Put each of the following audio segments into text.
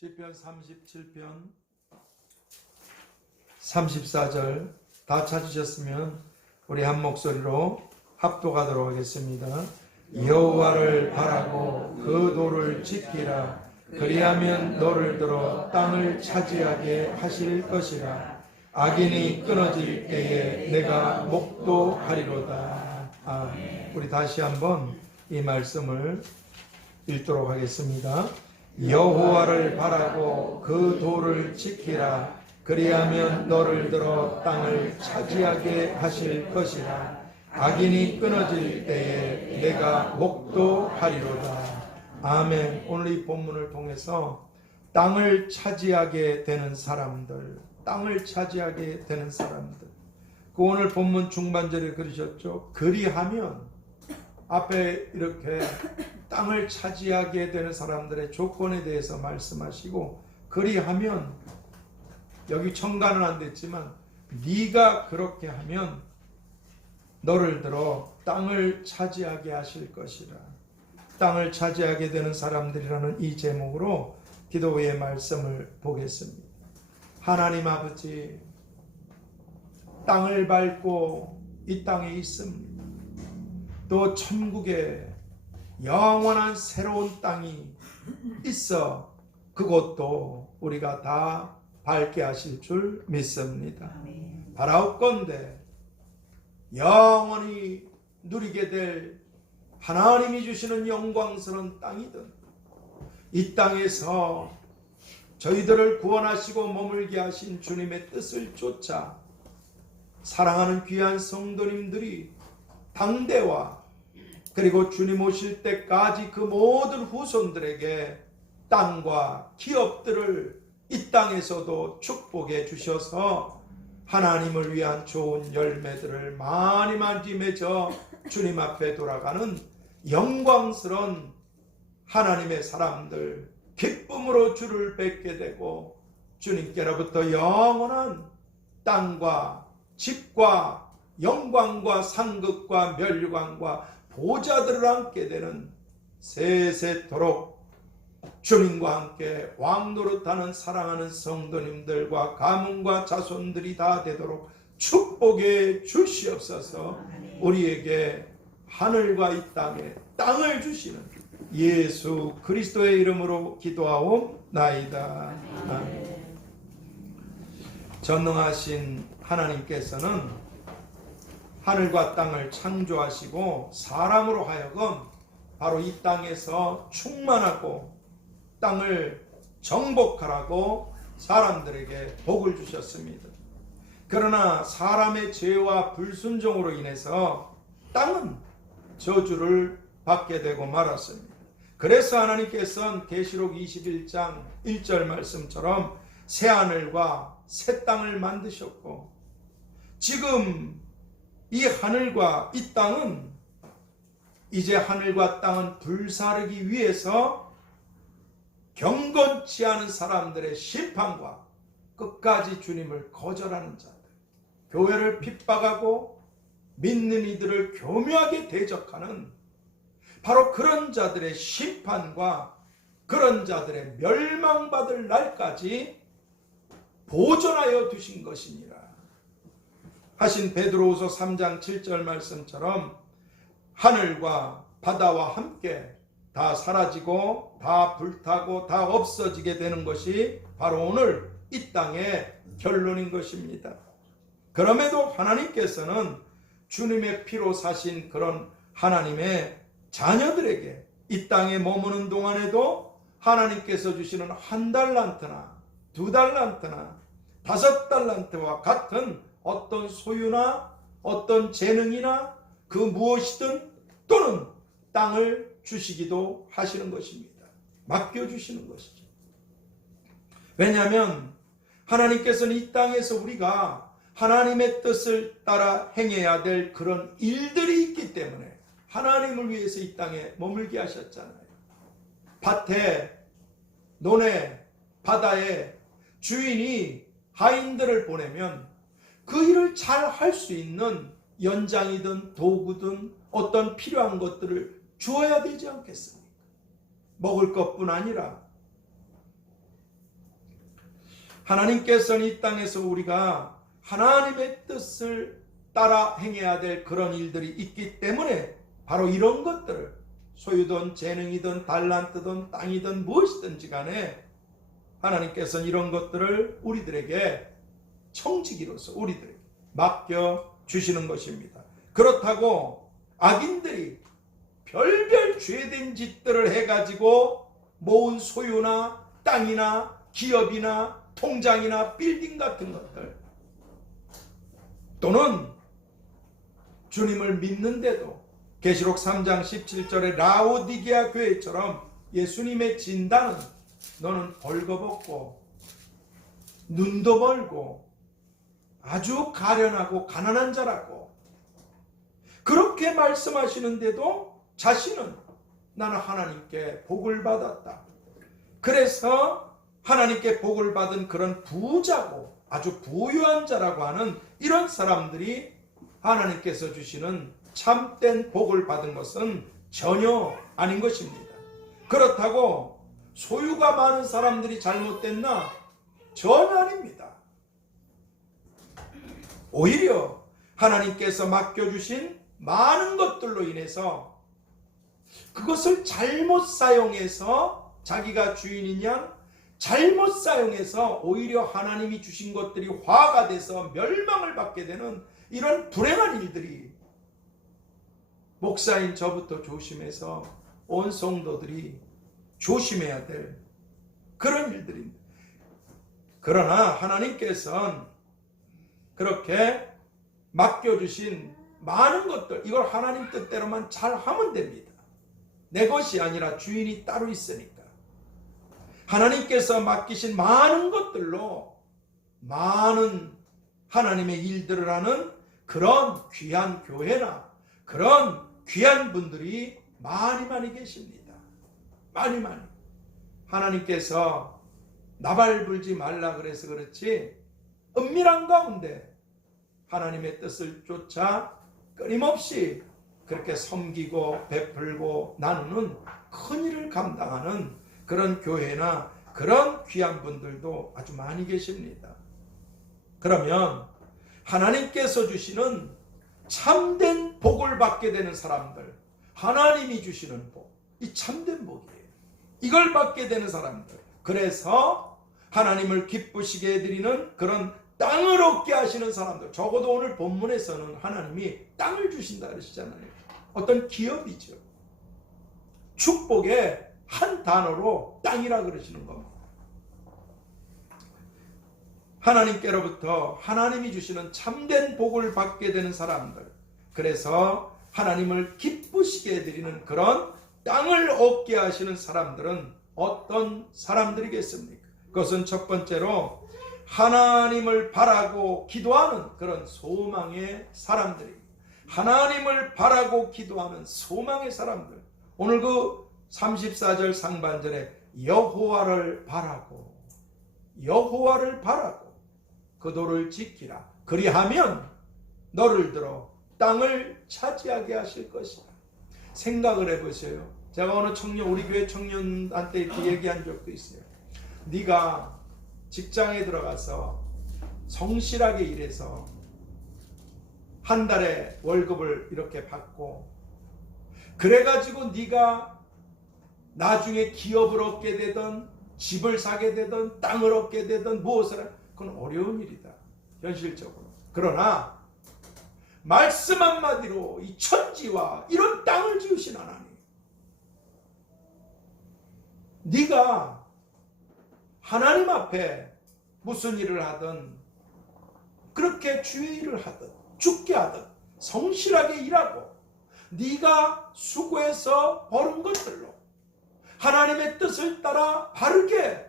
시편 37편 34절 다 찾으셨으면 우리 한 목소리로 합독하도록 하겠습니다. 여호와를 바라고 그 도를 지키라. 그리하면 너를 들어 땅을 차지하게 하실 것이라. 악인이 끊어질 때에 내가 목도하리로다. 우리 다시 한번 이 말씀을 읽도록 하겠습니다. 여호와를 바라고 그 도를 지키라. 그리하면 너를 들어 땅을 차지하게 하실 것이라. 악인이 끊어질 때에 내가 목도하리로다. 아멘. 오늘 이 본문을 통해서 땅을 차지하게 되는 사람들, 땅을 차지하게 되는 사람들, 그 오늘 본문 중반절에 그러셨죠. 그리하면, 앞에 이렇게 땅을 차지하게 되는 사람들의 조건에 대해서 말씀하시고, 그리하면, 여기 첨가는 안 됐지만 네가 그렇게 하면 너를 들어 땅을 차지하게 하실 것이라. 땅을 차지하게 되는 사람들이라는 이 제목으로 기도의 말씀을 보겠습니다. 하나님 아버지, 땅을 밟고 이 땅에 있습니다. 또 천국에 영원한 새로운 땅이 있어 그것도 우리가 다 밝게 하실 줄 믿습니다. 바라옵건대 영원히 누리게 될 하나님이 주시는 영광스러운 땅이든 이 땅에서 저희들을 구원하시고 머물게 하신 주님의 뜻을 쫓아 사랑하는 귀한 성도님들이 당대와 그리고 주님 오실 때까지 그 모든 후손들에게 땅과 기업들을 이 땅에서도 축복해 주셔서 하나님을 위한 좋은 열매들을 많이 맺어 주님 앞에 돌아가는 영광스러운 하나님의 사람들, 기쁨으로 주를 뵙게 되고 주님께로부터 영원한 땅과 집과 영광과 상급과 멸류관과 보좌들을 안게 되는 세세토록 주님과 함께 왕노릇하는 사랑하는 성도님들과 가문과 자손들이 다 되도록 축복해 주시옵소서. 우리에게 하늘과 이 땅에 땅을 주시는 예수 그리스도의 이름으로 기도하옵나이다. 아멘. 전능하신 하나님께서는 하늘과 땅을 창조하시고 사람으로 하여금 바로 이 땅에서 충만하고 땅을 정복하라고 사람들에게 복을 주셨습니다. 그러나 사람의 죄와 불순종으로 인해서 땅은 저주를 받게 되고 말았습니다. 그래서 하나님께서는 계시록 21장 1절 말씀처럼 새하늘과 새 땅을 만드셨고, 지금 이 하늘과 이 땅은 이제 하늘과 땅은 불사르기 위해서 경건치 않은 사람들의 심판과 끝까지 주님을 거절하는 자들, 교회를 핍박하고 믿는 이들을 교묘하게 대적하는 바로 그런 자들의 심판과 그런 자들의 멸망받을 날까지 보존하여 두신 것이니라 하신 베드로후서 3장 7절 말씀처럼 하늘과 바다와 함께 다 사라지고 다 불타고 다 없어지게 되는 것이 바로 오늘 이 땅의 결론인 것입니다. 그럼에도 하나님께서는 주님의 피로 사신 그런 하나님의 자녀들에게 이 땅에 머무는 동안에도 하나님께서 주시는 1달란트나 2달란트나 5달란트와 같은 어떤 소유나 어떤 재능이나 그 무엇이든 또는 땅을 주시기도 하시는 것입니다. 맡겨주시는 것이죠. 왜냐하면 하나님께서는 이 땅에서 우리가 하나님의 뜻을 따라 행해야 될 그런 일들이 있기 때문에 하나님을 위해서 이 땅에 머물게 하셨잖아요. 밭에, 논에, 바다에 주인이 하인들을 보내면 그 일을 잘 할 수 있는 연장이든 도구든 어떤 필요한 것들을 주어야 되지 않겠습니까? 먹을 것뿐 아니라 하나님께서는 이 땅에서 우리가 하나님의 뜻을 따라 행해야 될 그런 일들이 있기 때문에 바로 이런 것들을 소유든 재능이든 달란트든 땅이든 무엇이든지 간에 하나님께서는 이런 것들을 우리들에게 청지기로서 우리들에게 맡겨주시는 것입니다. 그렇다고 악인들이 별별 죄된 짓들을 해가지고 모은 소유나 땅이나 기업이나 통장이나 빌딩 같은 것들 또는 주님을 믿는데도 계시록 3장 17절에 라오디게아 교회처럼 예수님의 진단은 너는 벌거벗고 눈도 벌고 아주 가련하고 가난한 자라고 그렇게 말씀하시는데도 자신은 나는 하나님께 복을 받았다. 그래서 하나님께 복을 받은 그런 부자고 아주 부유한 자라고 하는 이런 사람들이 하나님께서 주시는 참된 복을 받은 것은 전혀 아닌 것입니다. 그렇다고 소유가 많은 사람들이 잘못됐나? 전혀 아닙니다. 오히려 하나님께서 맡겨주신 많은 것들로 인해서 그것을 잘못 사용해서 자기가 주인인 양 잘못 사용해서 오히려 하나님이 주신 것들이 화가 돼서 멸망을 받게 되는 이런 불행한 일들이 목사인 저부터 조심해서 온 성도들이 조심해야 될 그런 일들입니다. 그러나 하나님께서는 그렇게 맡겨주신 많은 것들 이걸 하나님 뜻대로만 잘 하면 됩니다. 내 것이 아니라 주인이 따로 있으니까 하나님께서 맡기신 많은 것들로 많은 하나님의 일들을 하는 그런 귀한 교회나 그런 귀한 분들이 많이 계십니다. 많이 하나님께서 나발 불지 말라 그래서 그렇지 은밀한 가운데 하나님의 뜻을 쫓아 끊임없이 그렇게 섬기고 베풀고 나누는 큰 일을 감당하는 그런 교회나 그런 귀한 분들도 아주 많이 계십니다. 그러면 하나님께서 주시는 참된 복을 받게 되는 사람들, 하나님이 주시는 복, 이 참된 복이에요. 이걸 받게 되는 사람들, 그래서 하나님을 기쁘시게 해드리는 그런 땅을 얻게 하시는 사람들, 적어도 오늘 본문에서는 하나님이 땅을 주신다 그러시잖아요. 어떤 기업이죠. 축복의 한 단어로 땅이라 그러시는 겁니다. 하나님께로부터 하나님이 주시는 참된 복을 받게 되는 사람들, 그래서 하나님을 기쁘시게 해드리는 그런 땅을 얻게 하시는 사람들은 어떤 사람들이겠습니까? 그것은 첫 번째로 하나님을 바라고 기도하는 그런 소망의 사람들입니다. 하나님을 바라고 기도하는 소망의 사람들. 오늘 그 34절 상반절에 여호와를 바라고 그 도를 지키라. 그리하면 너를 들어 땅을 차지하게 하실 것이다. 생각을 해보세요. 제가 어느 우리 교회 청년한테 이렇게 얘기한 적도 있어요. 네가 직장에 들어가서 성실하게 일해서 한 달에 월급을 이렇게 받고 그래가지고 네가 나중에 기업을 얻게 되든 집을 사게 되든 땅을 얻게 되든 무엇을 그건 어려운 일이다. 현실적으로. 그러나 말씀 한마디로 이 천지와 이런 땅을 지으신 하나님, 네가 하나님 앞에 무슨 일을 하든 그렇게 주의 일을 하든 죽게 하든 성실하게 일하고 네가 수고해서 버는 것들로 하나님의 뜻을 따라 바르게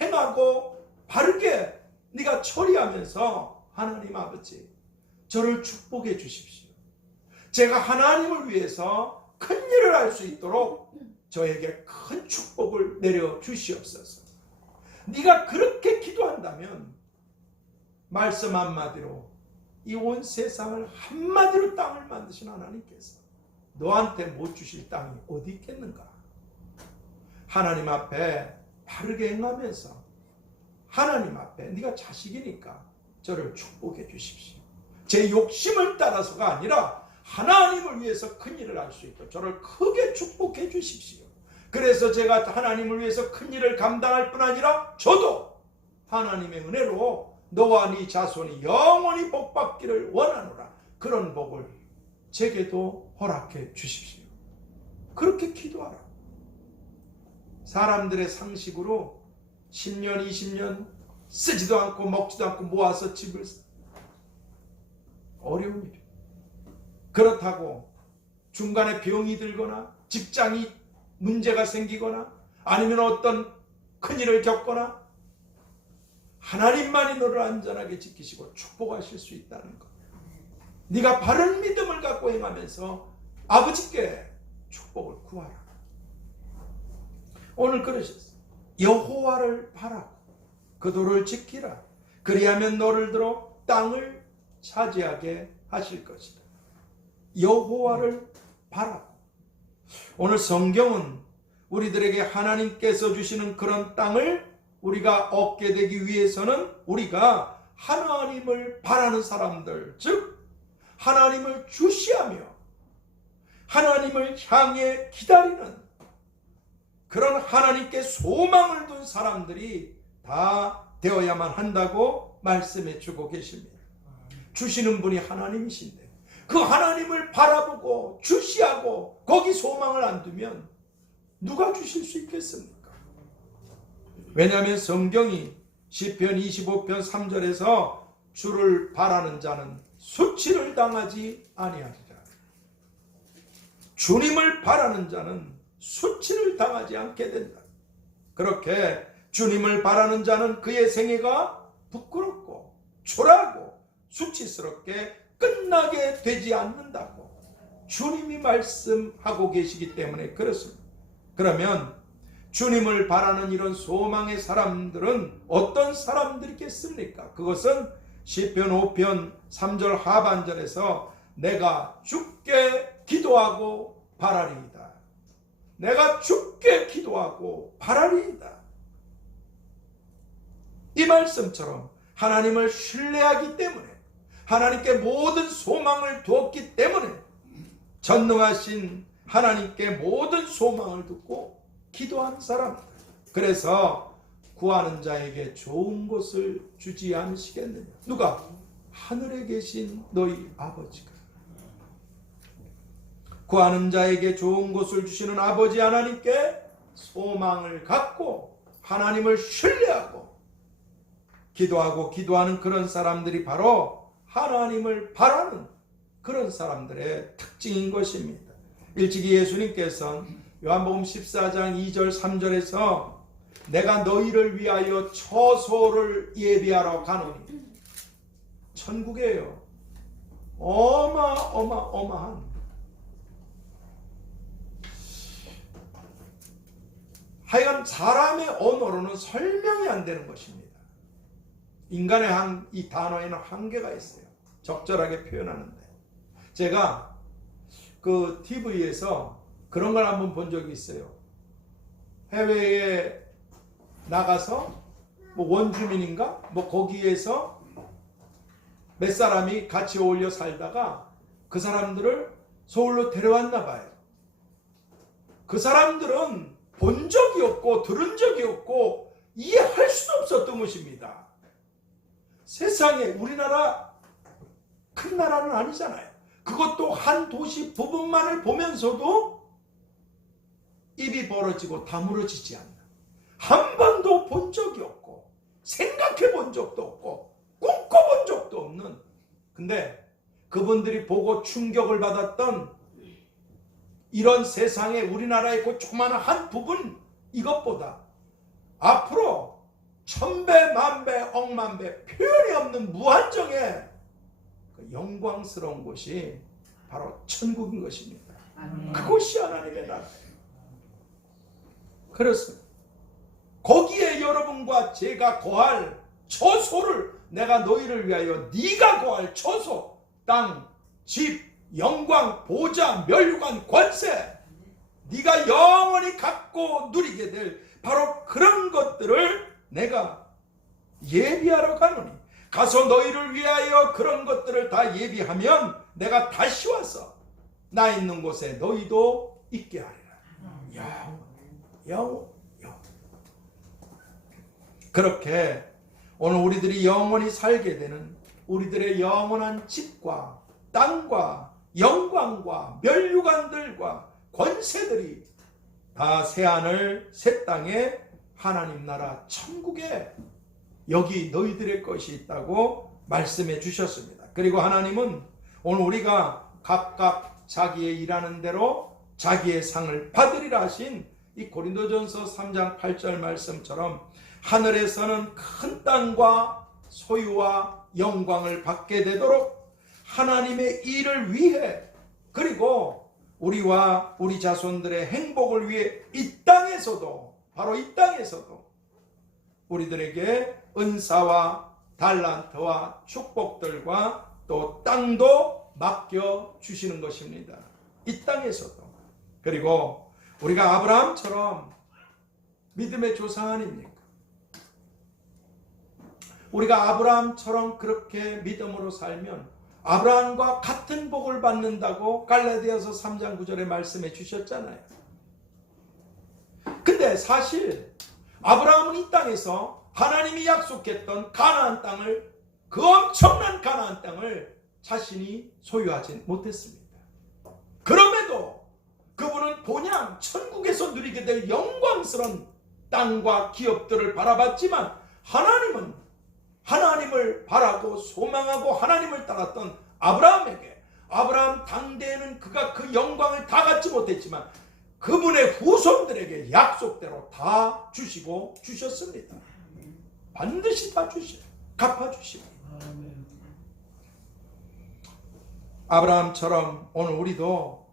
행하고 바르게 네가 처리하면서 하나님 아버지 저를 축복해 주십시오. 제가 하나님을 위해서 큰 일을 할 수 있도록 저에게 큰 축복을 내려 주시옵소서. 네가 그렇게 기도한다면 말씀 한마디로 이 온 세상을 한마디로 땅을 만드신 하나님께서 너한테 못 주실 땅이 어디 있겠는가? 하나님 앞에 바르게 행하면서 하나님 앞에 네가 자식이니까 저를 축복해 주십시오. 제 욕심을 따라서가 아니라 하나님을 위해서 큰 일을 할 수 있도록 저를 크게 축복해 주십시오. 그래서 제가 하나님을 위해서 큰 일을 감당할 뿐 아니라 저도 하나님의 은혜로 너와 네 자손이 영원히 복받기를 원하노라. 그런 복을 제게도 허락해 주십시오. 그렇게 기도하라. 사람들의 상식으로 10년, 20년 쓰지도 않고 먹지도 않고 모아서 집을 어려운 일이에요. 그렇다고 중간에 병이 들거나 직장이 문제가 생기거나 아니면 어떤 큰일을 겪거나 하나님만이 너를 안전하게 지키시고 축복하실 수 있다는 것. 네가 바른 믿음을 갖고 행하면서 아버지께 축복을 구하라. 오늘 그러셨어요. 여호와를 바라고 그 도를 지키라. 그리하면 너를 들어 땅을 차지하게 하실 것이다. 여호와를 바라고. 오늘 성경은 우리들에게 하나님께서 주시는 그런 땅을 우리가 얻게 되기 위해서는 우리가 하나님을 바라는 사람들, 즉 하나님을 주시하며 하나님을 향해 기다리는 그런 하나님께 소망을 둔 사람들이 다 되어야만 한다고 말씀해 주고 계십니다. 주시는 분이 하나님이신데 그 하나님을 바라보고 주시하고 거기 소망을 안 두면 누가 주실 수 있겠습니까? 왜냐하면 성경이 시편 25편 3절에서 주를 바라는 자는 수치를 당하지 아니하리라. 주님을 바라는 자는 수치를 당하지 않게 된다. 그렇게 주님을 바라는 자는 그의 생애가 부끄럽고 초라하고 수치스럽게 끝나게 되지 않는다고 주님이 말씀하고 계시기 때문에 그렇습니다. 그러면 주님을 바라는 이런 소망의 사람들은 어떤 사람들이겠습니까? 그것은 시편 5편 3절 하반절에서 내가 주께 기도하고 바라리이다. 내가 주께 기도하고 바라리이다. 이 말씀처럼 하나님을 신뢰하기 때문에 하나님께 모든 소망을 두었기 때문에 전능하신 하나님께 모든 소망을 두고 기도하는 사람들. 그래서 구하는 자에게 좋은 것을 주지 않으시겠느냐. 누가? 하늘에 계신 너희 아버지가. 구하는 자에게 좋은 것을 주시는 아버지 하나님께 소망을 갖고 하나님을 신뢰하고 기도하는 그런 사람들이 바로 하나님을 바라는 그런 사람들의 특징인 것입니다. 일찍이 예수님께서는 요한복음 14장 2절 3절에서 내가 너희를 위하여 처소를 예비하러 가노니, 천국이에요. 어마어마한 하여간 사람의 언어로는 설명이 안 되는 것입니다. 인간의 이 단어에는 한계가 있어요. 적절하게 표현하는데. 제가 그 TV에서 그런 걸 한번 본 적이 있어요. 해외에 나가서 뭐 원주민인가? 뭐 거기에서 몇 사람이 같이 어울려 살다가 그 사람들을 서울로 데려왔나 봐요. 그 사람들은 본 적이 없고 들은 적이 없고 이해할 수도 없었던 것입니다. 세상에 우리나라 큰 나라는 아니잖아요. 그것도 한 도시 부분만을 보면서도 입이 벌어지고 다물어지지 않는, 한 번도 본 적이 없고 생각해 본 적도 없고 꿈꿔본 적도 없는, 근데 그분들이 보고 충격을 받았던 이런 세상에 우리나라의 그 조그마한 한 부분, 이것보다 앞으로 천배 만배 억만배 표현이 없는 무한정의 그 영광스러운 곳이 바로 천국인 것입니다. 그곳이 하나님의 나라예요. 그렇습니다. 거기에 여러분과 제가 거할 처소를, 내가 너희를 위하여 네가 거할 처소, 땅, 집, 영광, 보좌, 멸류관, 권세, 네가 영원히 갖고 누리게 될 바로 그런 것들을 내가 예비하러 가노니 가서 너희를 위하여 그런 것들을 다 예비하면 내가 다시 와서 나 있는 곳에 너희도 있게 하리라. 영원. 그렇게 오늘 우리들이 영원히 살게 되는 우리들의 영원한 집과 땅과 영광과 멸류관들과 권세들이 다 새하늘 새 땅에 하나님 나라 천국에 여기 너희들의 것이 있다고 말씀해 주셨습니다. 그리고 하나님은 오늘 우리가 각각 자기의 일하는 대로 자기의 상을 받으리라 하신 이 고린도전서 3장 8절 말씀처럼 하늘에서는 큰 땅과 소유와 영광을 받게 되도록 하나님의 일을 위해 그리고 우리와 우리 자손들의 행복을 위해 이 땅에서도 바로 이 땅에서도 우리들에게 은사와 달란트와 축복들과 또 땅도 맡겨 주시는 것입니다. 이 땅에서도. 그리고 우리가 아브라함처럼 믿음의 조상 아닙니까? 우리가 아브라함처럼 그렇게 믿음으로 살면 아브라함과 같은 복을 받는다고 갈라디아서 3장 9절에 말씀해 주셨잖아요. 근데 사실 아브라함은 이 땅에서 하나님이 약속했던 가나안 땅을 그 엄청난 가나안 땅을 자신이 소유하지 못했습니다. 그럼에도 그분은 본향 천국에서 누리게 될 영광스러운 땅과 기업들을 바라봤지만 하나님은 하나님을 바라고 소망하고 하나님을 따랐던 아브라함에게 아브라함 당대에는 그가 그 영광을 다 갖지 못했지만 그분의 후손들에게 약속대로 다 주시고 주셨습니다. 반드시 다 주셔요. 갚아주십니다. 아브라함처럼 오늘 우리도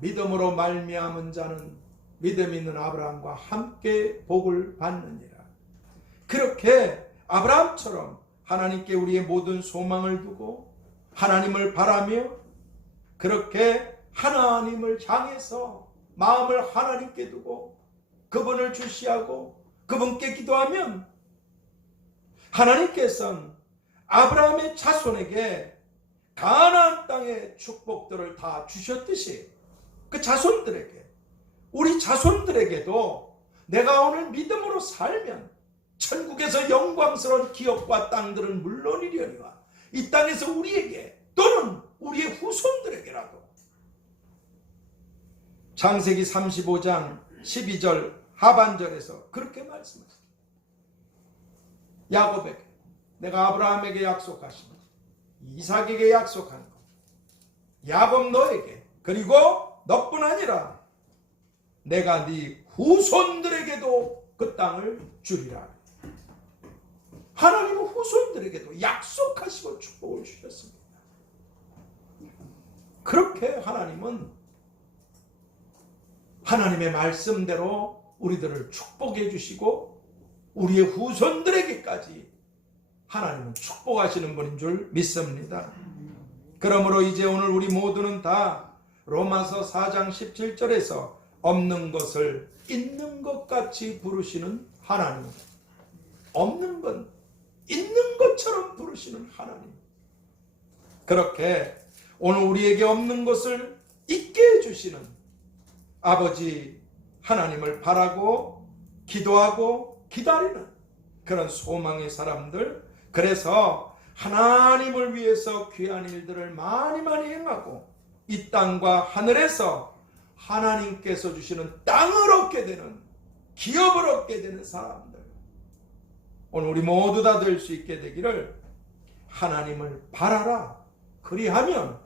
믿음으로 말미암은 자는 믿음 있는 아브라함과 함께 복을 받느니라. 그렇게 아브라함처럼 하나님께 우리의 모든 소망을 두고 하나님을 바라며 그렇게 하나님을 향해서 마음을 하나님께 두고 그분을 주시하고 그분께 기도하면 하나님께서는 아브라함의 자손에게 가나안 땅의 축복들을 다 주셨듯이 그 자손들에게 우리 자손들에게도 내가 오늘 믿음으로 살면 천국에서 영광스러운 기업과 땅들은 물론이려니와 이 땅에서 우리에게 또는 우리의 후손들에게라도 창세기 35장 12절 하반절에서 그렇게 말씀하십니다. 야곱에게 내가 아브라함에게 약속하신 것, 이삭에게 약속한 것, 야곱 너에게 그리고 너뿐 아니라 내가 네 후손들에게도 그 땅을 주리라. 하나님은 후손들에게도 약속하시고 축복을 주셨습니다. 그렇게 하나님은 하나님의 말씀대로 우리들을 축복해 주시고 우리의 후손들에게까지 하나님은 축복하시는 분인 줄 믿습니다. 그러므로 이제 오늘 우리 모두는 다 로마서 4장 17절에서 없는 것을 있는 것 같이 부르시는 하나님, 없는 건 있는 것처럼 부르시는 하나님, 그렇게 오늘 우리에게 없는 것을 있게 해주시는 아버지 하나님을 바라고 기도하고 기다리는 그런 소망의 사람들, 그래서 하나님을 위해서 귀한 일들을 많이 행하고 이 땅과 하늘에서 하나님께서 주시는 땅을 얻게 되는, 기업을 얻게 되는 사람들, 오늘 우리 모두 다 될 수 있게 되기를 하나님을 바라라. 그리하면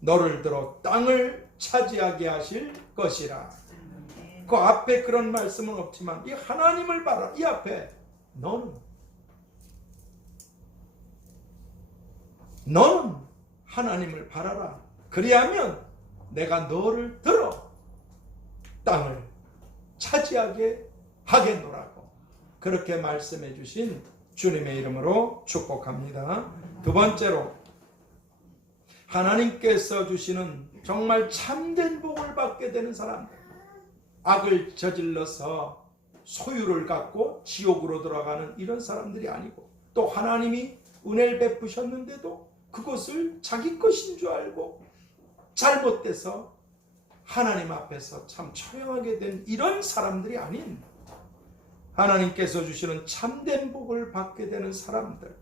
너를 들어 땅을 차지하게 하실 것이라. 그 앞에 그런 말씀은 없지만 이 하나님을 바라, 이 앞에 너는 하나님을 바라라. 그리하면 내가 너를 들어 땅을 차지하게 하겠노라고 그렇게 말씀해 주신 주님의 이름으로 축복합니다. 두 번째로 하나님께서 주시는 정말 참된 복을 받게 되는 사람들, 악을 저질러서 소유를 갖고 지옥으로 들어가는 이런 사람들이 아니고 또 하나님이 은혜를 베푸셨는데도 그것을 자기 것인 줄 알고 잘못돼서 하나님 앞에서 참 처형하게 된 이런 사람들이 아닌 하나님께서 주시는 참된 복을 받게 되는 사람들,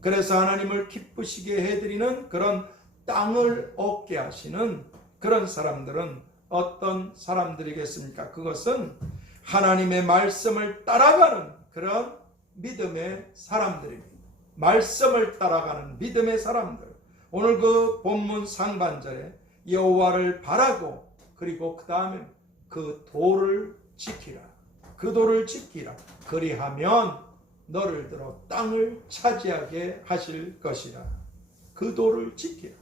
그래서 하나님을 기쁘시게 해드리는 그런 땅을 얻게 하시는 그런 사람들은 어떤 사람들이겠습니까? 그것은 하나님의 말씀을 따라가는 그런 믿음의 사람들입니다. 말씀을 따라가는 믿음의 사람들. 오늘 그 본문 상반절에 여호와를 바라고 그리고 그 다음에 그 도를 지키라. 그 도를 지키라. 그리하면 너를 들어 땅을 차지하게 하실 것이라. 그 도를 지키라.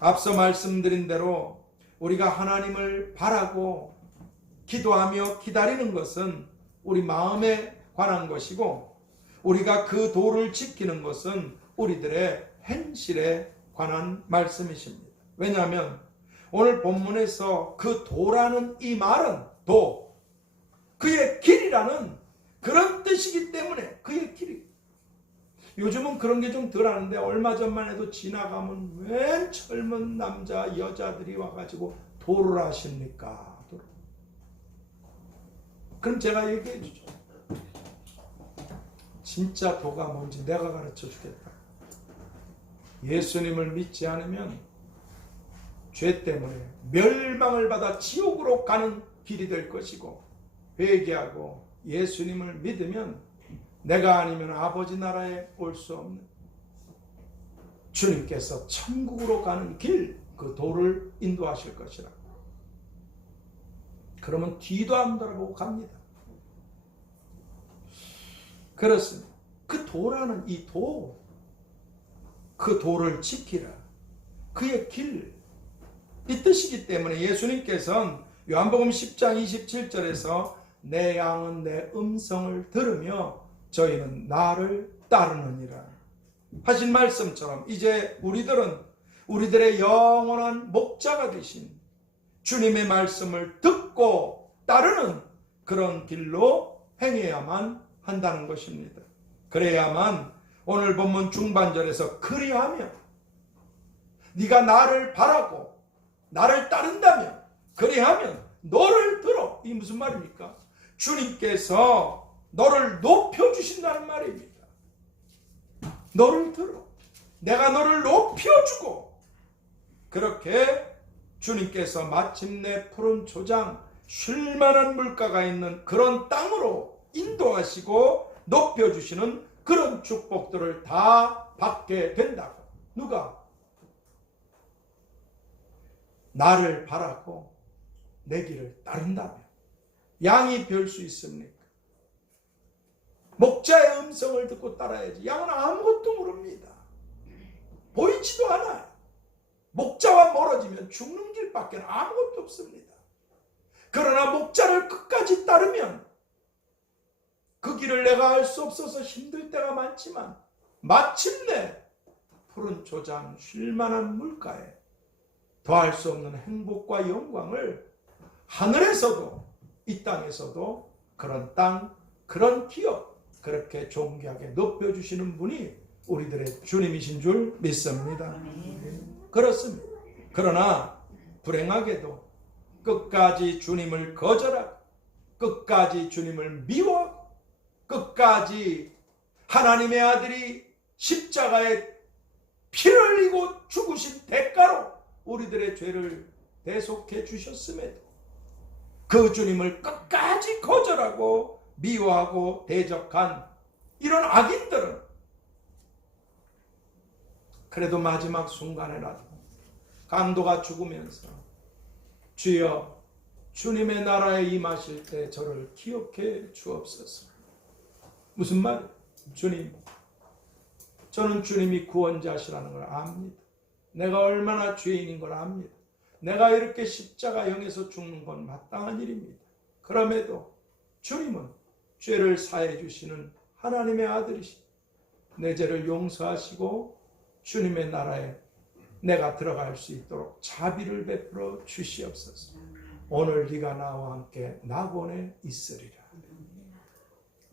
앞서 말씀드린 대로 우리가 하나님을 바라고 기도하며 기다리는 것은 우리 마음에 관한 것이고, 우리가 그 도를 지키는 것은 우리들의 행실에 관한 말씀이십니다. 왜냐하면 오늘 본문에서 그 도라는 이 말은 도, 그의 길이라는 그런 뜻이기 때문에 그의 길이. 요즘은 그런 게 좀 덜 하는데 얼마 전만 해도 지나가면 웬 젊은 남자 여자들이 와가지고 도를 하십니까? 도를. 그럼 제가 얘기해 주죠. 진짜 도가 뭔지 내가 가르쳐 주겠다. 예수님을 믿지 않으면 죄 때문에 멸망을 받아 지옥으로 가는 길이 될 것이고, 회개하고 예수님을 믿으면 내가 아니면 아버지 나라에 올 수 없는 주님께서 천국으로 가는 길, 그 도를 인도하실 것이라. 그러면 뒤도 안 돌아보고 갑니다. 그렇습니다. 그 도라는 이 도, 그 도를 지키라. 그의 길, 이 뜻이기 때문에 예수님께서는 요한복음 10장 27절에서 내 양은 내 음성을 들으며 저희는 나를 따르느니라 하신 말씀처럼, 이제 우리들은 우리들의 영원한 목자가 되신 주님의 말씀을 듣고 따르는 그런 길로 행해야만 한다는 것입니다. 그래야만 오늘 본문 중반절에서 그리하면, 네가 나를 바라고 나를 따른다면, 그리하면 너를 들어. 이게 무슨 말입니까? 주님께서 너를 높여주신다는 말입니다. 너를 들어. 내가 너를 높여주고, 그렇게 주님께서 마침내 푸른 초장, 쉴만한 물가가 있는 그런 땅으로 인도하시고 높여주시는 그런 축복들을 다 받게 된다고. 누가? 나를 바라고 내 길을 따른다면. 양이 별 수 있습니까? 목자의 음성을 듣고 따라야지. 양은 아무것도 모릅니다. 보이지도 않아요. 목자와 멀어지면 죽는 길밖에 아무것도 없습니다. 그러나 목자를 끝까지 따르면 그 길을 내가 알 수 없어서 힘들 때가 많지만 마침내 푸른 초장, 쉴만한 물가에 더할 수 없는 행복과 영광을 하늘에서도 이 땅에서도 그런 땅, 그런 기업, 그렇게 존귀하게 높여주시는 분이 우리들의 주님이신 줄 믿습니다. 그렇습니다. 그러나 불행하게도 끝까지 주님을 거절하고 끝까지 주님을 미워하고 끝까지 하나님의 아들이 십자가에 피를 흘리고 죽으신 대가로 우리들의 죄를 대속해 주셨음에도 그 주님을 끝까지 거절하고 미워하고 대적한 이런 악인들은 그래도 마지막 순간에라도 강도가 죽으면서 주여 주님의 나라에 임하실 때 저를 기억해 주옵소서. 무슨 말? 주님, 저는 주님이 구원자시라는 걸 압니다. 내가 얼마나 죄인인 걸 압니다. 내가 이렇게 십자가형에서 죽는 건 마땅한 일입니다. 그럼에도 주님은 죄를 사해 주시는 하나님의 아들이시, 내 죄를 용서하시고 주님의 나라에 내가 들어갈 수 있도록 자비를 베풀어 주시옵소서. 오늘 네가 나와 함께 낙원에 있으리라.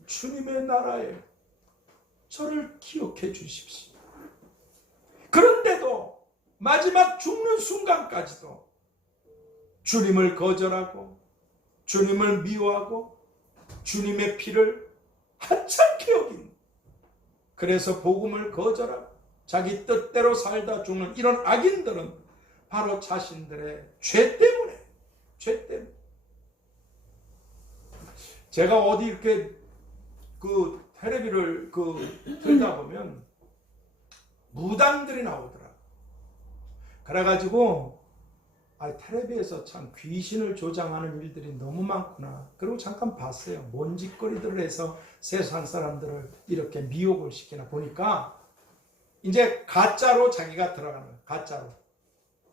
주님의 나라에 저를 기억해 주십시오. 그런데도 마지막 죽는 순간까지도 주님을 거절하고 주님을 미워하고 주님의 피를 하찮게 여긴, 그래서 복음을 거절하고 자기 뜻대로 살다 죽는 이런 악인들은 바로 자신들의 죄 때문에. 제가 어디 이렇게 텔레비를 틀다 보면 무당들이 나오더라. 그래가지고 텔레비에서 참 귀신을 조장하는 일들이 너무 많구나. 그리고 잠깐 봤어요. 뭔 짓거리들을 해서 세상 사람들을 이렇게 미혹을 시키나 보니까 이제 가짜로 자기가 들어가는 거예요. 가짜로.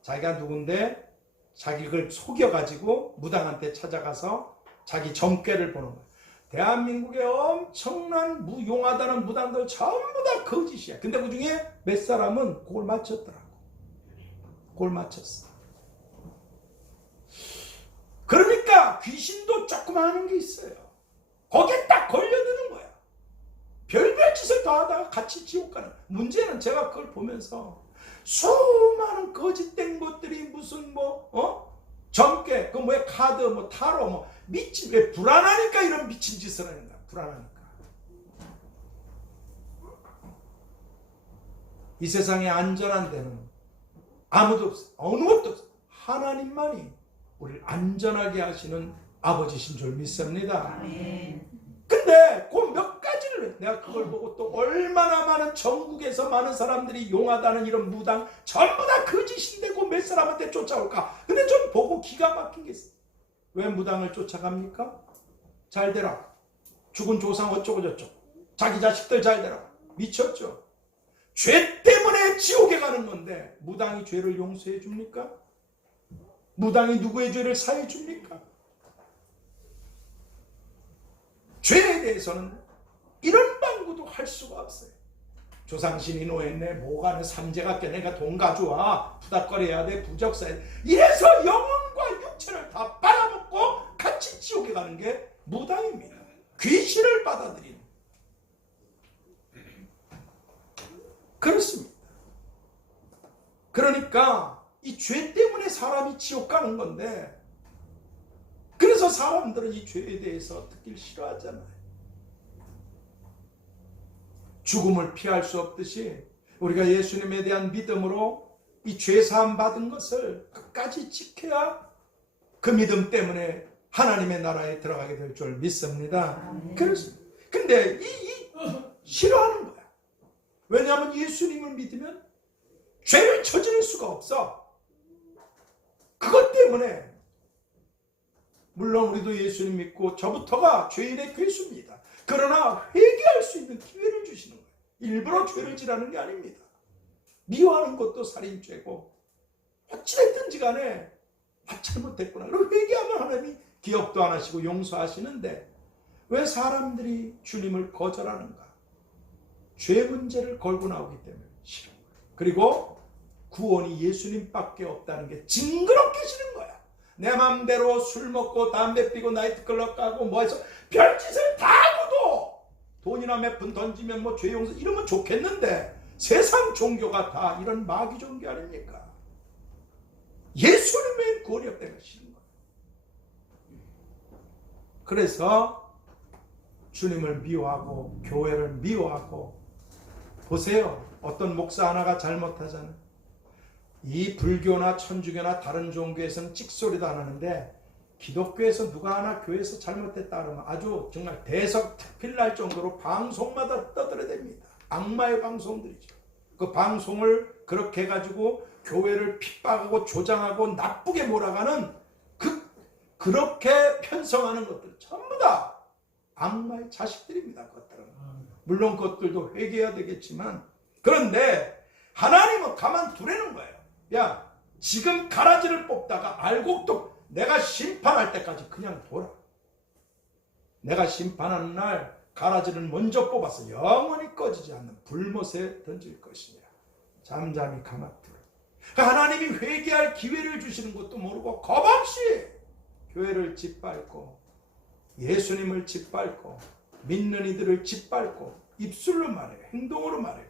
자기가 누군데 자기를 속여가지고 무당한테 찾아가서 자기 점괘를 보는 거예요. 대한민국에 엄청난 용하다는 무당들 전부 다 거짓이야. 근데 그 중에 몇 사람은 그걸 맞췄더라고. 그걸 맞췄어. 그러니까 귀신도 조금 하는 게 있어요. 거기에 딱 걸려드는 거야. 별별 짓을 다 하다가 같이 지옥 가는. 문제는 제가 그걸 보면서 수많은 거짓된 것들이 무슨 점괘, 카드, 타로, 미친, 왜 불안하니까 이런 미친 짓을 하는 거야. 불안하니까. 이 세상에 안전한 데는 아무도 없어. 어느 것도 없어. 하나님만이 우리를 안전하게 하시는 아버지신 줄 믿습니다. 근데 그 몇 가지를 내가 그걸 보고 또 얼마나 많은 전국에서 많은 사람들이 용하다는 이런 무당 전부 다 거짓인데 그 몇 사람한테 쫓아올까? 근데 좀 보고 기가 막힌 게 있어. 왜 무당을 쫓아갑니까? 잘 되라. 죽은 조상 어쩌고 저쩌고. 자기 자식들 잘 되라. 미쳤죠? 죄 때문에 지옥에 가는 건데 무당이 죄를 용서해 줍니까? 무당이 누구의 죄를 사해 줍니까? 죄에 대해서는 이런 방구도 할 수가 없어요. 조상신이 노했네, 뭐가는 삼재가 깨내가 돈 가져와, 부닥거려야 돼, 부적사야 돼. 이래서 영혼과 육체를 다 빨아먹고 같이 지옥에 가는 게 무당입니다. 귀신을 받아들이는. 그렇습니다. 그러니까 이 죄 때문에 사람이 지옥 가는 건데, 그래서 사람들은 이 죄에 대해서 듣길 싫어하잖아요. 죽음을 피할 수 없듯이 우리가 예수님에 대한 믿음으로 이 죄사함 받은 것을 끝까지 지켜야 그 믿음 때문에 하나님의 나라에 들어가게 될 줄 믿습니다. 그렇습니다. 근데 싫어하는 거야. 왜냐하면 예수님을 믿으면 죄를 저지를 수가 없어. 그것 때문에 물론 우리도 예수님 믿고 저부터가 죄인의 괴수입니다. 그러나 회개할 수 있는 기회를 주시는 거예요. 일부러 죄를 지라는 게 아닙니다. 미워하는 것도 살인죄고 어찌됐든지 간에 잘못했구나. 그럼 회개하면 하나님이 기억도 안 하시고 용서하시는데 왜 사람들이 주님을 거절하는가? 죄 문제를 걸고 나오기 때문에 싫은 거예요. 그리고 구원이 예수님밖에 없다는 게 징그럽게 싫은 거야. 내 맘대로 술 먹고 담배 피고 나이트클럽 가고 해서 별짓을 다 하고도 돈이나 몇 푼 던지면 죄 용서 이러면 좋겠는데 세상 종교가 다 이런 마귀 종교 아닙니까? 예수님의 구원이 없다는 게 싫은 거예요. 그래서 주님을 미워하고 교회를 미워하고, 보세요. 어떤 목사 하나가 잘못하잖아요. 이 불교나 천주교나 다른 종교에서는 찍소리도 안 하는데 기독교에서 누가 하나 교회에서 잘못했다 그러면 아주 정말 대석특필 날 정도로 방송마다 떠들어댑니다. 악마의 방송들이죠. 그 방송을 그렇게 해가지고 교회를 핍박하고 조장하고 나쁘게 몰아가는 그렇게 편성하는 것들 전부 다 악마의 자식들입니다. 그것들은. 물론 그것들도 회개해야 되겠지만, 그런데 하나님은 가만두라는 거예요. 야, 지금 가라지를 뽑다가 알고 또 내가 심판할 때까지 그냥 둬라. 내가 심판하는 날 가라지를 먼저 뽑아서 영원히 꺼지지 않는 불못에 던질 것이냐. 잠잠히 가만두라. 하나님이 회개할 기회를 주시는 것도 모르고 겁없이 교회를 짓밟고 예수님을 짓밟고 믿는 이들을 짓밟고 입술로 말해요. 행동으로 말해요.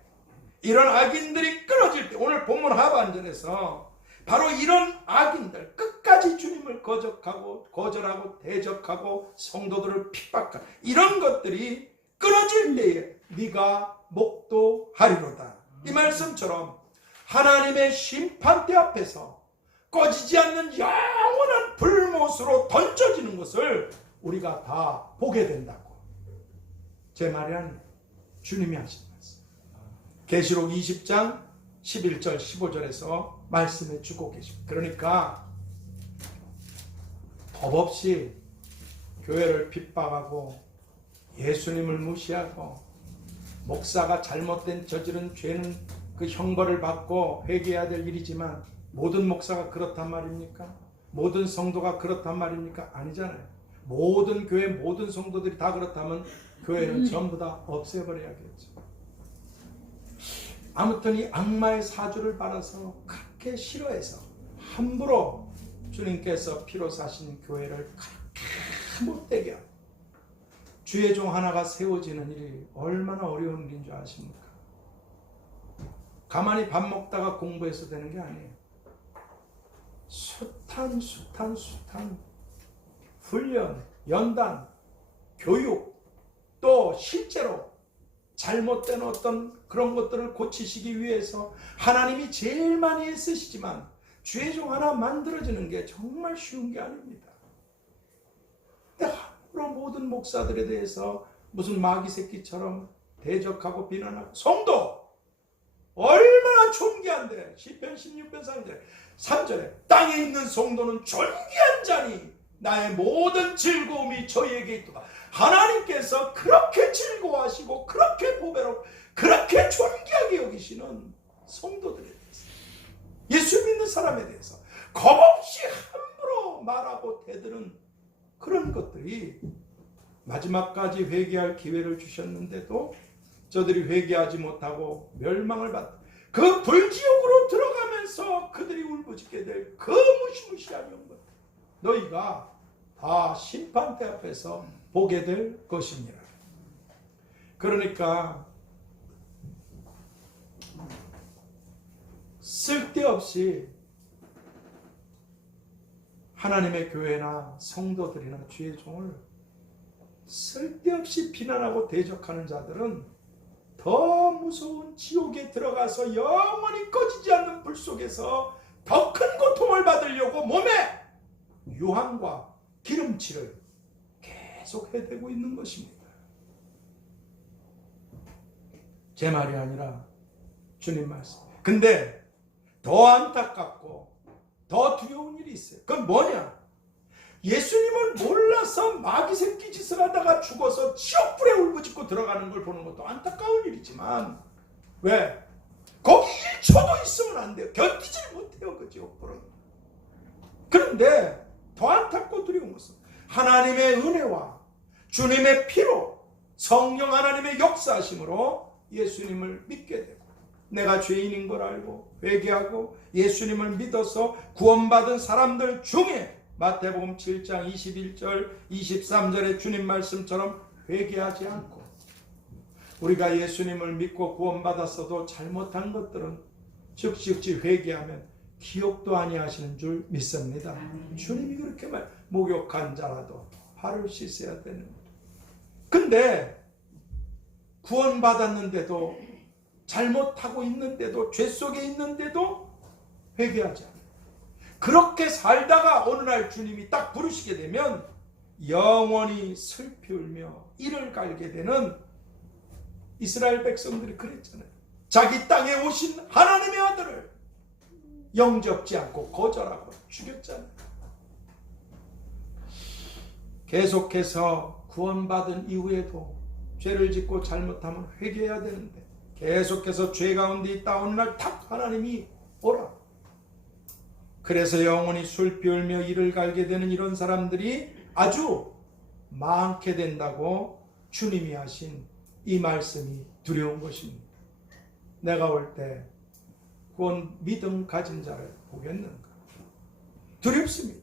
이런 악인들이 끊어질 때, 오늘 본문 하반절에서 바로 이런 악인들, 끝까지 주님을 거절하고 대적하고 성도들을 핍박하는 이런 것들이 끊어질 때에 네가 목도하리로다. 이 말씀처럼 하나님의 심판대 앞에서 꺼지지 않는 영원한 불못으로 던져지는 것을 우리가 다 보게 된다고. 제 말이 아니에요. 주님이 하신 말씀. 계시록 20장 11절 15절에서 말씀해 주고 계십니다. 그러니까 법 없이 교회를 핍박하고 예수님을 무시하고 목사가 잘못된 저지른 죄는 그 형벌을 받고 회개해야 될 일이지만 모든 목사가 그렇단 말입니까? 모든 성도가 그렇단 말입니까? 아니잖아요. 모든 교회 모든 성도들이 다 그렇다면 교회는 전부 다 없애버려야겠죠. 아무튼 이 악마의 사주를 받아서 그렇게 싫어해서 함부로 주님께서 피로 사신 교회를 그렇게 못되게 하고 주의 종 하나가 세워지는 일이 얼마나 어려운 일인 줄 아십니까? 가만히 밥 먹다가 공부해서 되는 게 아니에요. 숱한 훈련, 연단, 교육, 또 실제로 잘못된 어떤 그런 것들을 고치시기 위해서 하나님이 제일 많이 애쓰시지만 주의 종 하나 만들어지는 게 정말 쉬운 게 아닙니다. 근데 함부로 모든 목사들에 대해서 무슨 마귀 새끼처럼 대적하고 비난하고 성도 얼마나 존귀한데 시편 16편 3절에 땅에 있는 성도는 존귀한 자니 나의 모든 즐거움이 저희에게 있도다. 하나님께서 그렇게 즐거워하시고 그렇게 보배롭고 그렇게 존귀하게 여기시는 성도들에 대해서 예수 믿는 사람에 대해서 겁없이 함부로 말하고 대드는 그런 것들이 마지막까지 회개할 기회를 주셨는데도 저들이 회개하지 못하고 멸망을 받 그 불지옥으로 들어가면서 그들이 울부짖게 될 그 무시무시한 영광 너희가 다 심판대 앞에서 보게 될 것입니다. 그러니까 쓸데없이 하나님의 교회나 성도들이나 주의 종을 쓸데없이 비난하고 대적하는 자들은 더 무서운 지옥에 들어가서 영원히 꺼지지 않는 불 속에서 더 큰 고통을 받으려고 몸에 유황과 기름칠을 계속 해대고 있는 것입니다. 제 말이 아니라 주님 말씀. 근데 더 안타깝고 더 두려운 일이 있어요. 그건 뭐냐? 예수님을 몰라서 마귀 새끼 짓을 하다가 죽어서 지옥불에 울부짖고 들어가는 걸 보는 것도 안타까운 일이지만 왜? 거기 1초도 있으면 안 돼요. 견디질 못해요. 그 지옥불은. 그런데 더 안타깝고 두려운 것은 하나님의 은혜와 주님의 피로 성령 하나님의 역사하심으로 예수님을 믿게 되고 내가 죄인인 걸 알고 회개하고 예수님을 믿어서 구원받은 사람들 중에 마태복음 7장 21절 23절의 주님 말씀처럼 회개하지 않고 우리가 예수님을 믿고 구원받았어도 잘못한 것들은 즉시 회개하면 기억도 아니하시는 줄 믿습니다. 주님이 그렇게 목욕한 자라도 발을 씻어야 되는 거예요. 근데 구원받았는데도 잘못하고 있는데도 죄 속에 있는데도 회개하지 않아요. 그렇게 살다가 어느 날 주님이 딱 부르시게 되면 영원히 슬피 울며 이를 갈게 되는 이스라엘 백성들이 그랬잖아요. 자기 땅에 오신 하나님의 아들을 영접지 않고 거절하고 죽였잖아요. 계속해서 구원받은 이후에도 죄를 짓고 잘못하면 회개해야 되는데 계속해서 죄 가운데 있다 어느 날 탁 하나님이 오라. 그래서 영원히 슬피 울며 이를 갈게 되는 이런 사람들이 아주 많게 된다고 주님이 하신 이 말씀이 두려운 것입니다. 내가 올 때 구원 믿음 가진 자를 보겠는가? 두렵습니다.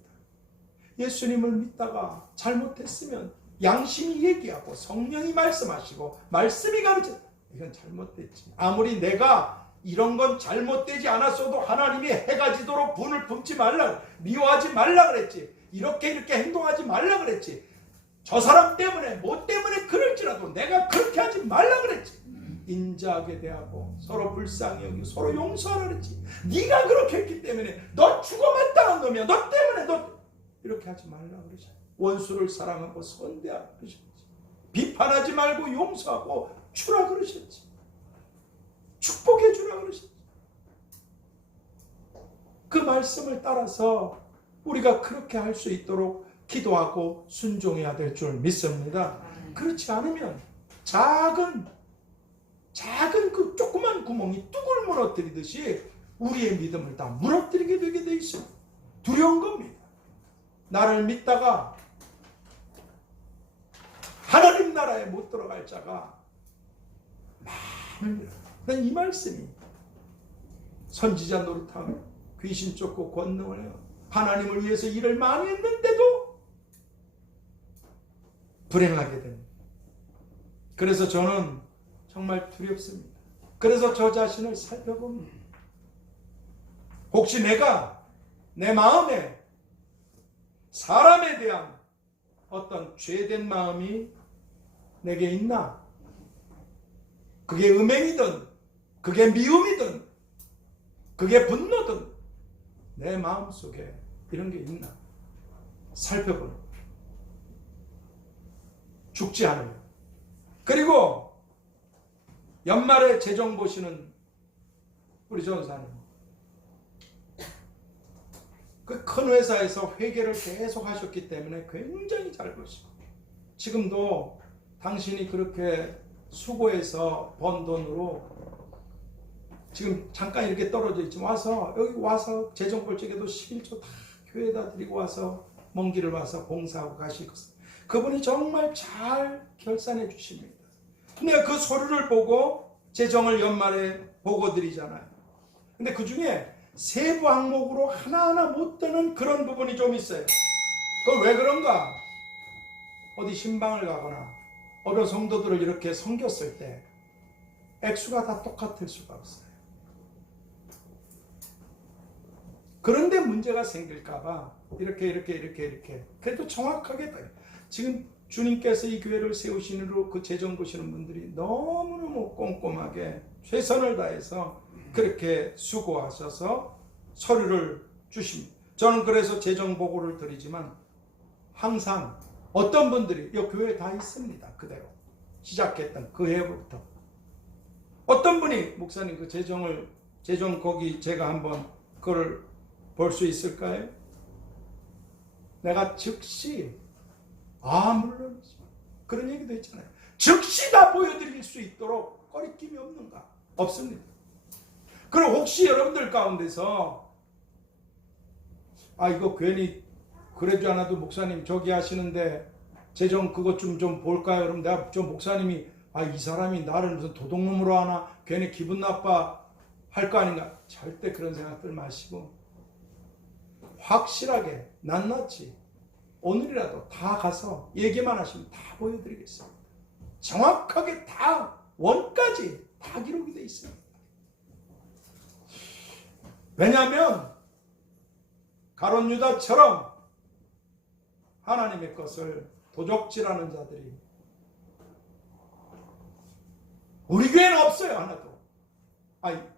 예수님을 믿다가 잘못했으면 양심이 얘기하고 성령이 말씀하시고 말씀이 가르쳐 이건 잘못됐지. 아무리 내가 이런 건 잘못되지 않았어도 하나님이 해가 지도록 분을 품지 말라, 미워하지 말라 그랬지. 이렇게 행동하지 말라 그랬지. 저 사람 때문에 뭐 때문에 그럴지라도 내가 그렇게 하지 말라 그랬지. 인자하게 대하고 서로 불쌍히 여기고 서로 용서하라 그랬지. 네가 그렇게 했기 때문에 너 죽어 마땅한 놈이야. 너 때문에 너 이렇게 하지 말라 그러지. 원수를 사랑하고 선대하라 그러셨지. 비판하지 말고 용서하고 주라 그러셨지. 축복해 주라 그러셨지. 그 말씀을 따라서 우리가 그렇게 할 수 있도록 기도하고 순종해야 될 줄 믿습니다. 그렇지 않으면 작은 그 조그만 구멍이 뚝을 무너뜨리듯이 우리의 믿음을 다 무너뜨리게 되게 돼 있어요. 두려운 겁니다. 나를 믿다가 하나님 나라에 못 들어갈 자가 많으니라. 난 이 말씀이 선지자 노릇하며 귀신 쫓고 권능을 해요. 하나님을 위해서 일을 많이 했는데도 불행하게 됩니다. 그래서 저는 정말 두렵습니다. 그래서 저 자신을 살펴봅니다. 혹시 내가 내 마음에 사람에 대한 어떤 죄된 마음이 내게 있나? 그게 음행이든 그게 미움이든 그게 분노든 내 마음속에 이런 게 있나? 살펴보는 거예요. 죽지 않으면. 그리고 연말에 재정 보시는 우리 전사님, 그 큰 회사에서 회계를 계속 하셨기 때문에 굉장히 잘 보시고, 지금도 당신이 그렇게 수고해서 번 돈으로 지금 잠깐 이렇게 떨어져 있지만 와서 여기 와서 재정 볼 적에도 11조 다 교회에다 드리고 와서 먼 길을 와서 봉사하고 가실 것을 그분이 정말 잘 결산해 주십니다. 근데 그 서류를 보고 재정을 연말에 보고 드리잖아요. 근데 그 중에 세부 항목으로 하나하나 못 드는 그런 부분이 좀 있어요. 그걸 왜 그런가? 어디 신방을 가거나 어느 성도들을 이렇게 섬겼을 때 액수가 다 똑같을 수가 없어요. 그런데 문제가 생길까봐 이렇게 그래도 정확하게 지금 주님께서 이 교회를 세우시느로 그 재정 보시는 분들이 너무너무 꼼꼼하게 최선을 다해서 그렇게 수고하셔서 서류를 주십니다. 저는 그래서 재정 보고를 드리지만 항상 어떤 분들이 이 교회에 다 있습니다. 그대로 시작했던 그 해부터 어떤 분이 목사님 그 재정 거기 제가 한번 그걸 볼 수 있을까요? 내가 즉시 물론 그런 얘기도 있잖아요. 즉시 다 보여드릴 수 있도록 꺼리낌이 없는가? 없습니다. 그럼 혹시 여러분들 가운데서 이거 괜히 그러지 않아도 목사님 저기 하시는데 재정 그것 좀 볼까요? 그럼 내가 좀 목사님이 이 사람이 나를 무슨 도둑놈으로 하나 괜히 기분 나빠 할 거 아닌가? 절대 그런 생각들 마시고 확실하게 낱낱이 오늘이라도 다 가서 얘기만 하시면 다 보여드리겠습니다. 정확하게 다 원까지 다 기록이 되어 있습니다. 왜냐하면 가룟 유다처럼 하나님의 것을 도적질하는 자들이 우리 교회는 없어요. 하나도.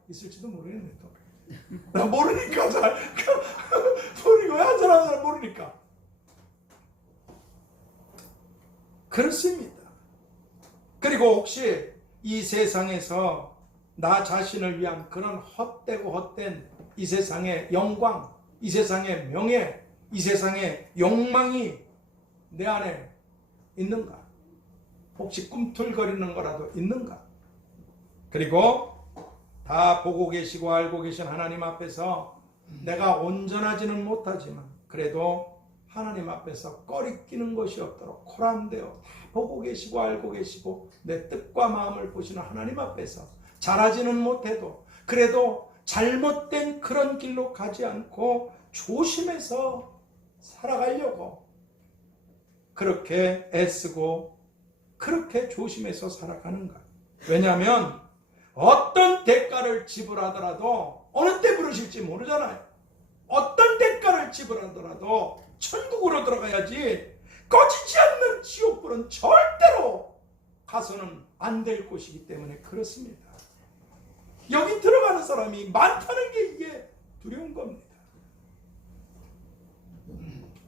있을지도 모르겠네. 또. 나 모르니까 잘 우리 교회 한 사람 잘 모르니까. 그렇습니다. 그리고 혹시 이 세상에서 나 자신을 위한 그런 헛되고 헛된 이 세상의 영광, 이 세상의 명예, 이 세상의 욕망이 내 안에 있는가? 혹시 꿈틀거리는 거라도 있는가? 그리고 다 보고 계시고 알고 계신 하나님 앞에서 내가 온전하지는 못하지만 그래도 하나님 앞에서 꺼리끼는 것이 없도록 코람되어 다 보고 계시고 알고 계시고 내 뜻과 마음을 보시는 하나님 앞에서 잘하지는 못해도 그래도 잘못된 그런 길로 가지 않고 조심해서 살아가려고 그렇게 애쓰고 그렇게 조심해서 살아가는가? 왜냐하면 어떤 대가를 지불하더라도 어느 때 부르실지 모르잖아요. 어떤 대가를 지불하더라도 천국으로 들어가야지 꺼지지 않는 지옥불은 절대로 가서는 안 될 곳이기 때문에 그렇습니다. 여기 들어가는 사람이 많다는 게 이게 두려운 겁니다.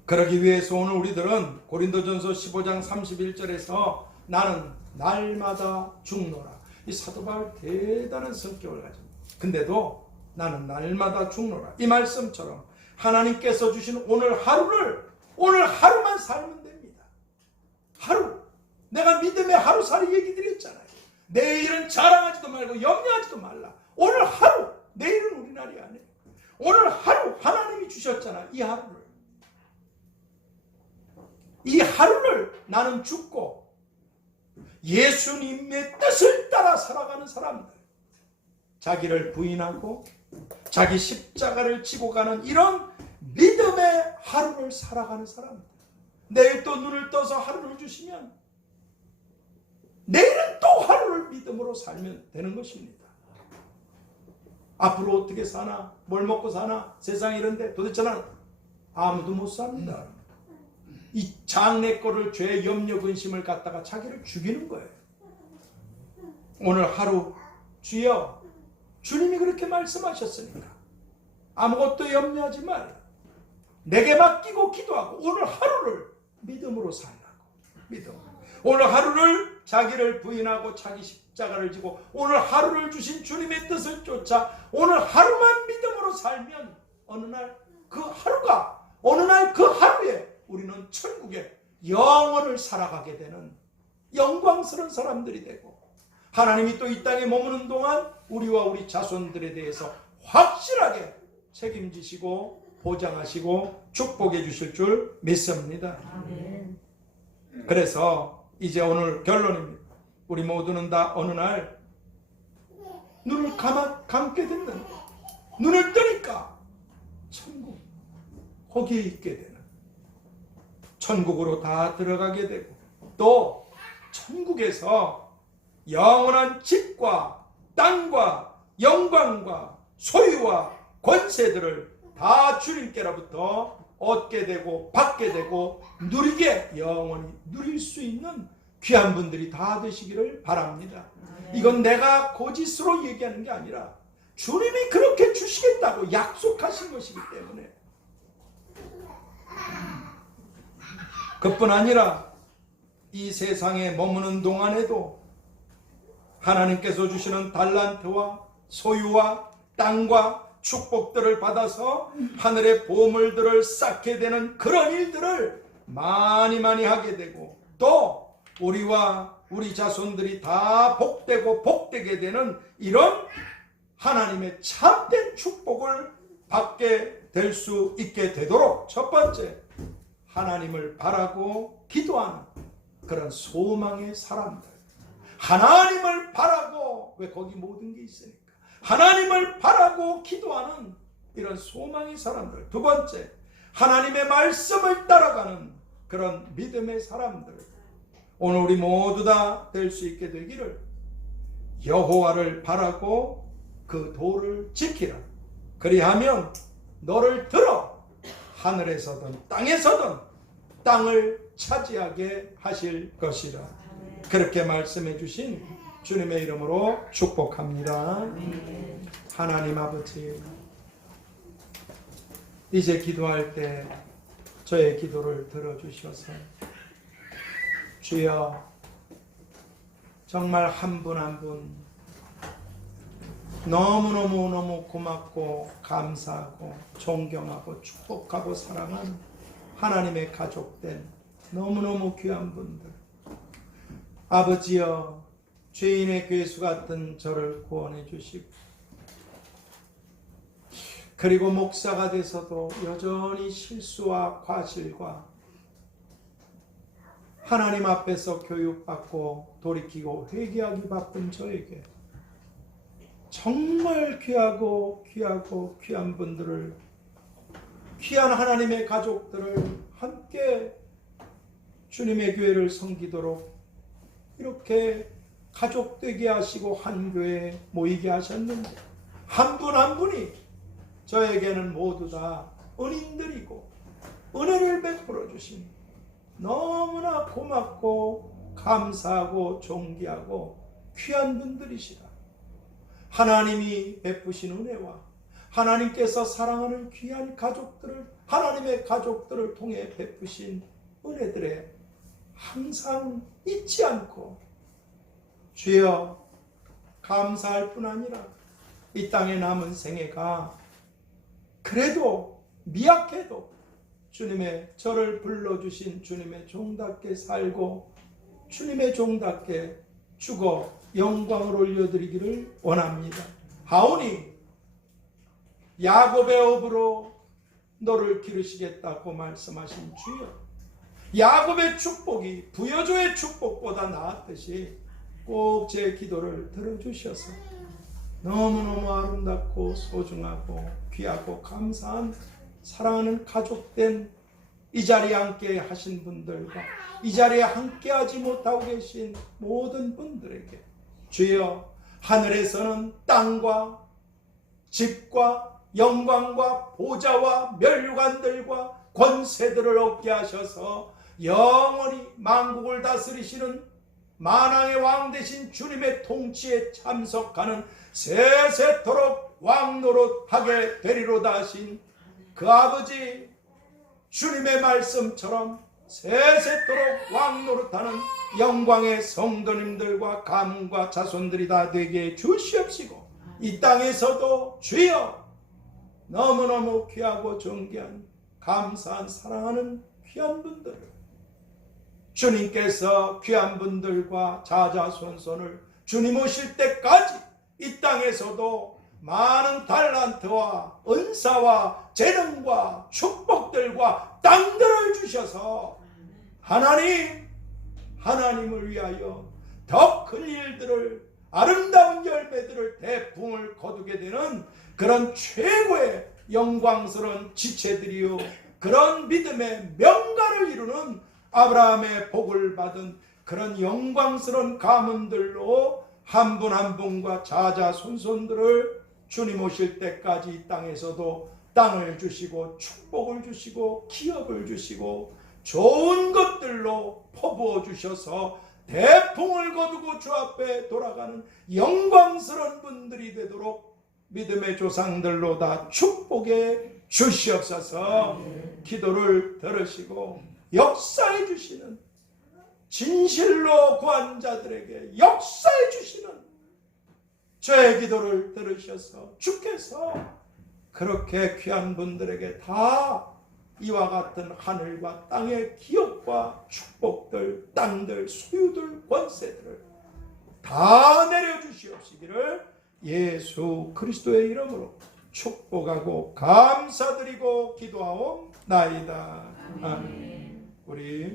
그러기 위해서 오늘 우리들은 고린도전서 15장 31절에서 나는 날마다 죽노라. 이 사도 바울 대단한 성격을 가집니다. 근데도 나는 날마다 죽노라. 이 말씀처럼 하나님께서 주신 오늘 하루만 살면 됩니다. 하루. 내가 믿음의 하루살이 얘기 드렸잖아요. 내일은 자랑하지도 말고 염려하지도 말라. 오늘 하루. 내일은 우리 날이 아니에요. 오늘 하루 하나님이 주셨잖아. 이 하루를 나는 죽고 예수님의 뜻을 따라 살아가는 사람들, 자기를 부인하고 자기 십자가를 지고 가는 이런 믿음의 하루를 살아가는 사람들, 내일 또 눈을 떠서 하루를 주시면 내일은 또 하루를 믿음으로 살면 되는 것입니다. 앞으로 어떻게 사나, 뭘 먹고 사나, 세상 이런데 도대체 나는 아무도 못 삽니다. 이 장래 거를 죄, 염려, 근심을 갖다가 자기를 죽이는 거예요. 오늘 하루 주여, 주님이 그렇게 말씀하셨으니까 아무것도 염려하지 말라. 내게 맡기고 기도하고 오늘 하루를 믿음으로 살라고. 오늘 하루를 자기를 부인하고 자기 십자가를 지고 오늘 하루를 주신 주님의 뜻을 쫓아 오늘 하루만 믿음으로 살면 어느 날 그 하루에 우리는 천국에 영원을 살아가게 되는 영광스러운 사람들이 되고, 하나님이 또 이 땅에 머무는 동안 우리와 우리 자손들에 대해서 확실하게 책임지시고 보장하시고 축복해 주실 줄 믿습니다. 아멘. 그래서 이제 오늘 결론입니다. 우리 모두는 다 어느 날 눈을 감게 된다. 눈을 뜨니까 천국, 거기에 있게 되는, 천국으로 다 들어가게 되고, 또 천국에서 영원한 집과 땅과 영광과 소유와 권세들을 다 주님께로부터 얻게 되고 받게 되고 누리게, 영원히 누릴 수 있는 귀한 분들이 다 되시기를 바랍니다. 이건 내가 거짓으로 얘기하는 게 아니라 주님이 그렇게 주시겠다고 약속하신 것이기 때문에, 그뿐 아니라 이 세상에 머무는 동안에도 하나님께서 주시는 달란트와 소유와 땅과 축복들을 받아서 하늘의 보물들을 쌓게 되는 그런 일들을 많이 하게 되고, 또 우리와 우리 자손들이 다 복되고 복되게 되는 이런 하나님의 참된 축복을 받게 될 수 있게 되도록, 첫 번째, 하나님을 바라고 기도하는 그런 소망의 사람들, 하나님을 바라고, 왜 거기 모든 게 있으니까 하나님을 바라고 기도하는 이런 소망의 사람들. 두 번째, 하나님의 말씀을 따라가는 그런 믿음의 사람들. 오늘 우리 모두 다 될 수 있게 되기를, 여호와를 바라고 그 도를 지키라. 그리하면 너를 들어 하늘에서든 땅에서든 땅을 차지하게 하실 것이라. 그렇게 말씀해 주신 주님의 이름으로 축복합니다. 하나님 아버지, 이제 기도할 때 저의 기도를 들어주셔서 주여, 정말 한 분 한 분 너무너무 고맙고 감사하고 존경하고 축복하고 사랑하는 하나님의 가족된 너무너무 귀한 분들, 아버지여, 죄인의 괴수 같은 저를 구원해 주시고, 그리고 목사가 돼서도 여전히 실수와 과실과 하나님 앞에서 교육받고 돌이키고 회개하기 바쁜 저에게 정말 귀하고 귀한 분들을, 귀한 하나님의 가족들을 함께 주님의 교회를 섬기도록 이렇게 가족 되게 하시고 한 교회에 모이게 하셨는데 한 분 한 분이 저에게는 모두 다 은인들이고 은혜를 베풀어 주신 너무나 고맙고 감사하고 존귀하고 귀한 분들이시다. 하나님이 베푸신 은혜와 하나님께서 사랑하는 귀한 가족들을, 하나님의 가족들을 통해 베푸신 은혜들에 항상 잊지 않고 주여 감사할 뿐 아니라 이 땅에 남은 생애가 그래도 미약해도 주님의 저를 불러주신 주님의 종답게 살고 주님의 종답게 죽어 영광을 올려드리기를 원합니다. 하오니 야곱의 업으로 너를 기르시겠다고 말씀하신 주여, 야곱의 축복이 부여조의 축복보다 나았듯이 꼭 제 기도를 들어주셔서 너무너무 아름답고 소중하고 귀하고 감사한 사랑하는 가족된 이 자리에 함께 하신 분들과 이 자리에 함께 하지 못하고 계신 모든 분들에게 주여 하늘에서는 땅과 집과 영광과 보좌와 멸관들과 권세들을 얻게 하셔서 영원히 만국을 다스리시는 만왕의 왕 되신 주님의 통치에 참석하는 세세토록 왕노릇하게 되리로다 하신 그 아버지 주님의 말씀처럼 세세토록 왕노릇하는 영광의 성도님들과 가문과 자손들이 다 되게 주시옵시고 이 땅에서도 주여 너무너무 귀하고 존귀한 감사한 사랑하는 귀한 분들을 주님께서 귀한 분들과 자자손손을 주님 오실 때까지 이 땅에서도 많은 달란트와 은사와 재능과 축복들과 땅들을 주셔서 하나님을 위하여 더 큰 일들을, 아름다운 열매들을 대풍을 거두게 되는 그런 최고의 영광스러운 지체들이요 그런 믿음의 명가를 이루는 아브라함의 복을 받은 그런 영광스러운 가문들로 한 분 한 분과 자자손손들을 주님 오실 때까지 이 땅에서도 땅을 주시고 축복을 주시고 기업을 주시고 좋은 것들로 퍼부어 주셔서 대풍을 거두고 주 앞에 돌아가는 영광스러운 분들이 되도록 믿음의 조상들로 다 축복해 주시옵소서. 기도를 들으시고 역사해 주시는, 진실로 구한 자들에게 역사해 주시는 저의 기도를 들으셔서 주께서 그렇게 귀한 분들에게 다 이와 같은 하늘과 땅의 기업과 축복들, 땅들, 소유들, 권세들을 다 내려주시옵시기를 예수 그리스도의 이름으로 축복하고 감사드리고 기도하옵나이다. 아멘. 우리